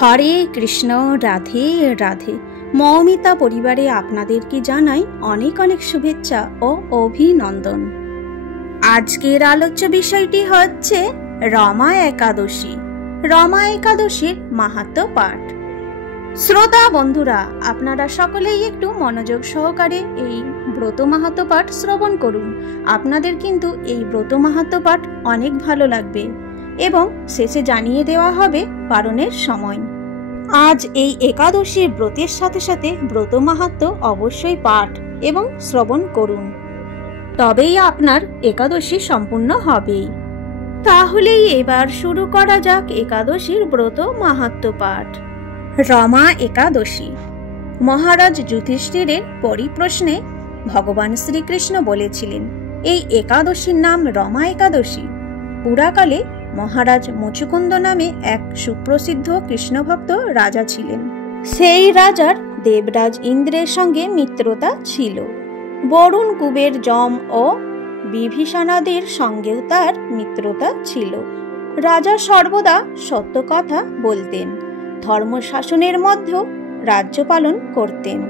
হরে কৃষ্ণ, রাধে রাধে। মৌমিতা পরিবারে আপনাদেরকে জানাই অনেক অনেক শুভেচ্ছা ও অভিনন্দন। আজকের আলোচ্য বিষয়টি হচ্ছে রমা একাদশী। রমা একাদশীর মাহাত্ম্য পাঠ। শ্রোতা বন্ধুরা, আপনারা সকলেই একটু মনোযোগ সহকারে এই ব্রত মাহাত্ম্য পাঠ শ্রবণ করুন। আপনাদের কিন্তু এই ব্রত মাহাত্ম্য পাঠ অনেক ভালো লাগবে এবং শেষে জানিয়ে দেওয়া হবে পারণের সময়। আজ এই একাদশীর ব্রতের সাথে সাথে ব্রত মাহাত্ম্য অবশ্যই পাঠ এবং শ্রবণ করুন, তবেই আপনার একাদশী সম্পূর্ণ হবেই। তাহলেই এবার শুরু করা যাক একাদশীর ব্রত মাহাত্ম্য পাঠ। রমা একাদশী। মহারাজ যুধিষ্ঠিরের পরিপ্রশ্নে ভগবান শ্রীকৃষ্ণ বলেছিলেন, এই একাদশীর নাম রমা একাদশী। পুরাকালে মহারাজ মুচুকুন্দ নামে এক সুপ্রসিদ্ধ কৃষ্ণভক্ত রাজা ছিলেন। সেই রাজার দেবরাজ ইন্দ্রের সঙ্গে মিত্রতা ছিল। বরুণ, কুবের, যম ও বিভীষণাদের সঙ্গেও তার মিত্রতা ছিল। রাজা সর্বদা সত্য কথা বলতেন, ধর্ম শাসনের মধ্যেও রাজ্য পালন করতেন।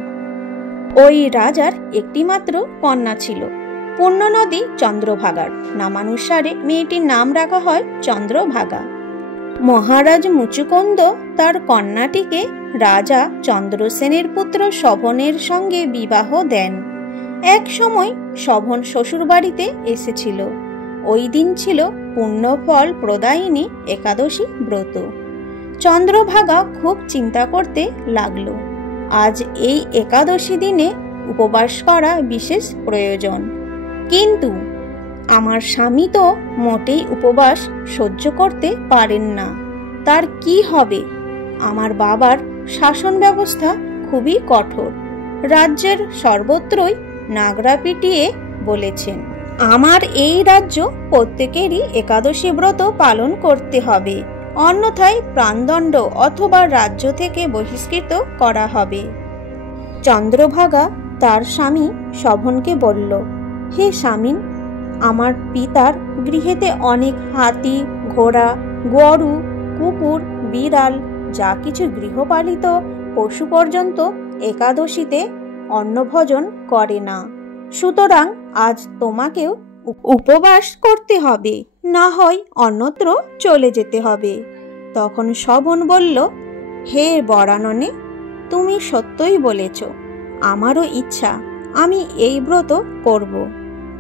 ওই রাজার একটিমাত্র কন্যা ছিল, পূর্ণ নদী চন্দ্রভাগার নামানুসারে মেয়েটির নাম রাখা হয় চন্দ্রভাগা। মহারাজ মুচুকুন্দ তার কন্যাটিকে রাজা চন্দ্রসেনের পুত্র শোভনের সঙ্গে বিবাহ দেন। এক সময় শোভন শ্বশুর বাড়িতে এসেছিল। ওই দিন ছিল পুণ্যফল প্রদায়িনী একাদশী ব্রত। চন্দ্রভাগা খুব চিন্তা করতে লাগলো, আজ এই একাদশী দিনে উপবাস করা বিশেষ প্রয়োজন, কিন্তু আমার স্বামী তো মোটেই উপবাস সহ্য করতে পারেন না, তার কি হবে? আমার বাবার শাসন ব্যবস্থা খুবই কঠোর, রাজ্যের সর্বত্রই নাগরা পিটিয়ে বলেছেন, আমার এই রাজ্য প্রত্যেকেরই একাদশী ব্রত পালন করতে হবে, অন্যথায় প্রাণদণ্ড অথবা রাজ্য থেকে বহিষ্কৃত করা হবে। চন্দ্রভাগা তার স্বামী শোভনকে বলল, হে স্বামী, আমার পিতার গৃহেতে অনেক হাতি, ঘোড়া, গরু, কুকুর, বিড়াল, যা কিছু গৃহপালিত পশু পর্যন্ত একাদশীতে অন্নভোজন করে না, সুতরাং আজ তোমাকেও উপবাস করতে হবে, না হয় অন্যত্র চলে যেতে হবে। তখন শোভন বলল, হে বরাননে, তুমি সত্যই বলেছ, আমারও ইচ্ছা আমি এই ব্রত করব।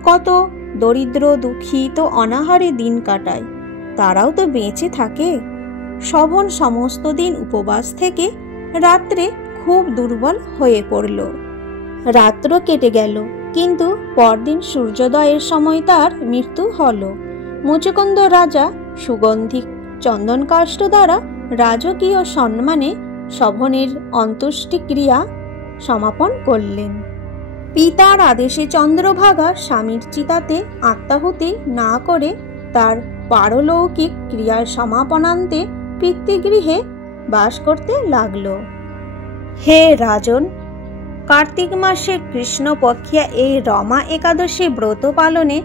কত দরিদ্র দুঃখী তো অনাহারে দিন কাটায়, তারাও তো বেঁচে থাকে। শোভন সমস্ত দিন উপবাস থেকে রাত্রে খুব দুর্বল হয়ে পড়ল। রাত্র কেটে গেল, কিন্তু পরদিন সূর্যোদয়ের সময় তার মৃত্যু হল। মুচুকুন্দ রাজা সুগন্ধি চন্দন কাষ্ঠ দ্বারা রাজকীয় সম্মানে শোভনের অন্ত্যেষ্টিক্রিয়া সমাপন করলেন। পিতার আদেশে চন্দ্রভাগা স্বামীর চিতাতে আত্মাহুতি না করে তার পারলৌকিক ক্রিয়ার সমাপনান্তে পিতৃগৃহে বাস করতে লাগল। হে রাজন, কার্তিক মাসে কৃষ্ণপক্ষিয়া এই রমা একাদশী ব্রত পালনে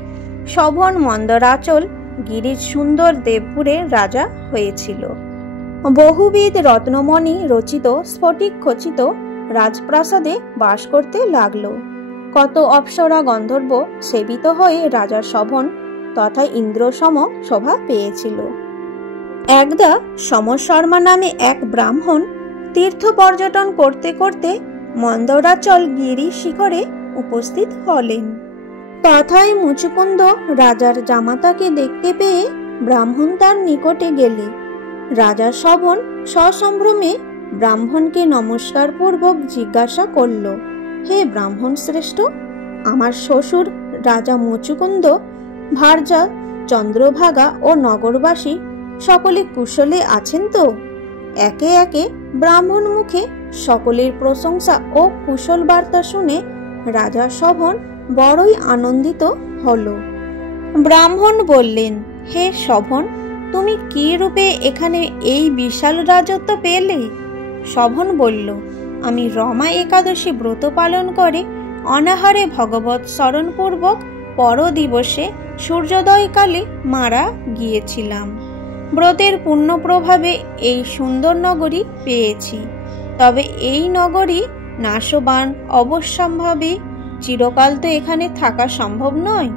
শোভন মন্দরাচল গিরিজ সুন্দর দেবপুরে রাজা হয়েছিল। বহুবিধ রত্নমণি রচিত স্ফটিক খচিত রাজপ্রাসাদে বাস করতে লাগলো। কত অপ্সরা গন্ধর্ব সেবিত হয়ে রাজা শোভন তথা ইন্দ্রসম শোভা পেয়েছিল। একদা সমশর্মা নামে এক ব্রাহ্মণ তীর্থ পর্যটন করতে করতে মন্দরাচল গিরি শিখরে উপস্থিত হলেন। তথায় মুচুকুন্দ রাজার জামাতাকে দেখতে পেয়ে ব্রাহ্মণ তার নিকটে গেলে রাজা শোভন সসম্ভ্রমে ব্রাহ্মণকে নমস্কার পূর্বক জিজ্ঞাসা করল, হে ব্রাহ্মণ শ্রেষ্ঠ, আমার শ্বশুর রাজা মুচুকুন্দ, ভার্যা চন্দ্রভাগা ও নগরবাসী সকলে কুশলে আছেন তো? একে একে ব্রাহ্মণ মুখে সকলের প্রশংসা ও কুশল বার্তা শুনে রাজা শোভন বড়ই আনন্দিত হল। ব্রাহ্মণ বললেন, হে শোভন, তুমি কি রূপে এখানে এই বিশাল রাজত্ব পেলে? শোভন বলল, আমি রমা একাদশী ব্রত পালন করে অনাহারে ভগবৎ স্মরণপূর্বক পরদিবসে সূর্যোদয়কালে মারা গিয়েছিলাম। ব্রতের পুণ্য প্রভাবে এই সুন্দর নগরী পেয়েছি। তবে এই নগরী নাশবান, অবশ্যম্ভাবী, চিরকাল তো এখানে থাকা সম্ভব নয়।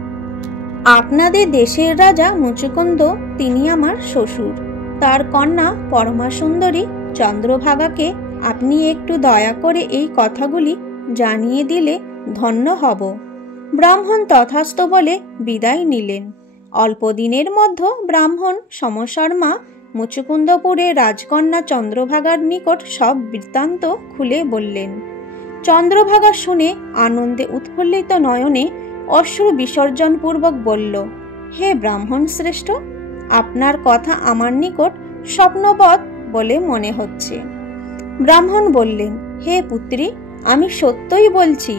আপনাদের দেশের রাজা মুচুকুন্দ, তিনি আমার শ্বশুর। তার কন্যা পরমা সুন্দরী চন্দ্রভাগাকে আপনি একটু দয়া করে এই কথাগুলি জানিয়ে দিলে ধন্য হব। ব্রাহ্মণ তথাস্তু বলে বিদায় নিলেন। অল্প দিনের মধ্যে ব্রাহ্মণ সমশর্মা মুচুকুন্দপুরের রাজকন্যা চন্দ্রভাগার নিকট সব বৃত্তান্ত খুলে বললেন। চন্দ্রভাগা শুনে আনন্দে উৎফুল্লিত নয়নে অশ্রু বিসর্জনপূর্বক বলল, হে ব্রাহ্মণ শ্রেষ্ঠ, আপনার কথা আমার নিকট স্বপ্নবৎ বলে মনে হচ্ছে। ব্রাহ্মণ বললেন, হে পুত্রী, আমি সত্যই বলছি,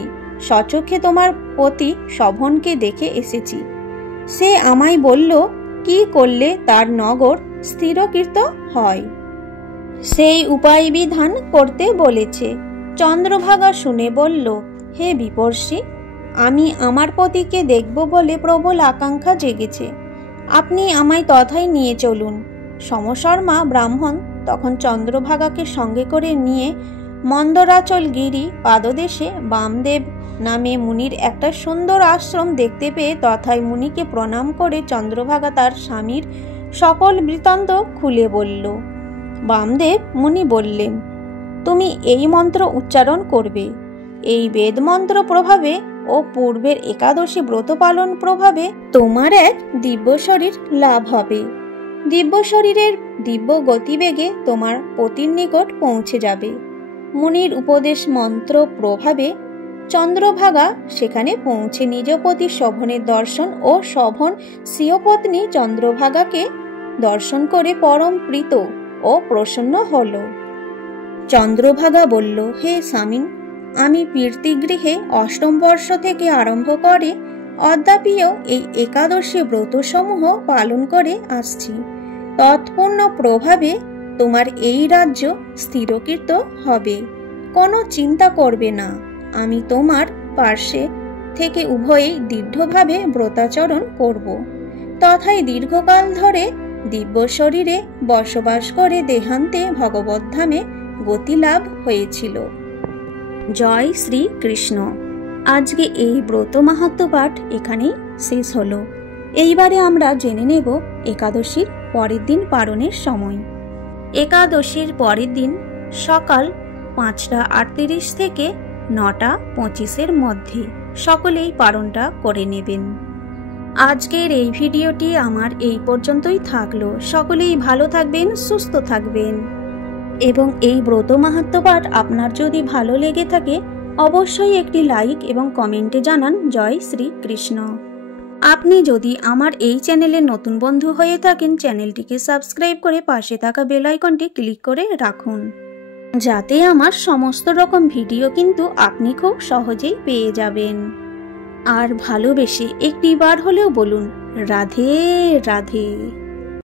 স্বচক্ষে তোমার পতি শোভনকে দেখে এসেছি। সে আমায় বলল কি করলে তার নগর স্থিরকৃত হয়, সেই উপায় বিধান করতে বলেছে। চন্দ্রভাগা শুনে বলল, হে বিপর্ষী, আমি আমার পতিকে দেখব বলে প্রবল আকাঙ্ক্ষা জেগেছে। আপনি আমায় তথায় নিয়ে চলুন। সমশর্মা ব্রাহ্মণ তখন চন্দ্রভাগাকে সঙ্গে করে নিয়ে মন্দরাচল গিরি পাদদেশে বামদেব নামে মুনির একটা সুন্দর আশ্রম দেখতে পেয়ে তথায় মুনিকে প্রণাম করে চন্দ্রভাগা তার স্বামীর সকল বৃত্তান্ত খুলে বলল। বামদেব মুনি বললেন, তুমি এই মন্ত্র উচ্চারণ করবে। এই বেদ মন্ত্র প্রভাবে ও পূর্বের একাদশী ব্রত পালন প্রভাবে তোমার এক দিব্য শরীর লাভ হবে। দিব্য শরীরের দিব্য গতিবেগে তোমার পতির নিকট পৌঁছে যাবে। মুনির উপদেশ মন্ত্র প্রভাবে চন্দ্রভাগা সেখানে পৌঁছে নিজ পতি শোভনের দর্শন ও শোভন স্বীয় পত্নী চন্দ্রভাগাকে দর্শন করে পরম প্রীত ও প্রসন্ন হল। চন্দ্রভাগা বলল, হে স্বামীন, আমি পীর্তিগৃহে অষ্টম বর্ষ থেকে আরম্ভ করে অদ্যাপিও এই একাদশী ব্রতসমূহ পালন করে আসছি। তৎপূর্ণ প্রভাবে তোমার এই রাজ্য স্থিরকৃত হবে। কোনো চিন্তা করবে না, আমি তোমার পার্শ্বে থেকে উভয়েই দৃঢ়ভাবে ব্রতাচরণ করব। তথায় দীর্ঘকাল ধরে দিব্য শরীরে বসবাস করে দেহান্তে ভগবদ্ধামে গতিলাভ হয়েছিল। জয় শ্রী কৃষ্ণ। আজকে এই ব্রত মাহাত্ম্য পাঠ এখানেই শেষ হলো। এইবারে আমরা জেনে নেব একাদশীর পরের দিন পালনের সময়। একাদশীর পরের দিন সকাল 5:38 থেকে 9:25 মধ্যে সকলেই পালনটা করে নেবেন। আজকের এই ভিডিওটি আমার এই পর্যন্তই থাকলো। সকলেই ভালো থাকবেন, সুস্থ থাকবেন এবং এই ব্রত মাহাত্ম্য পাঠ আপনার যদি ভালো লেগে থাকে অবশ্যই একটি লাইক এবং কমেন্টে জানান জয় শ্রী কৃষ্ণ। আপনি যদি আমার এই চ্যানেলের নতুন বন্ধু হয়ে থাকেন, চ্যানেলটিকে সাবস্ক্রাইব করে পাশে থাকা বেল আইকনটি ক্লিক করে রাখুন, যাতে আমার সমস্ত রকম ভিডিও কিন্তু আপনি খুব সহজেই পেয়ে যাবেন। আর ভালোবেসে একটিবার হলেও বলুন রাধে রাধে।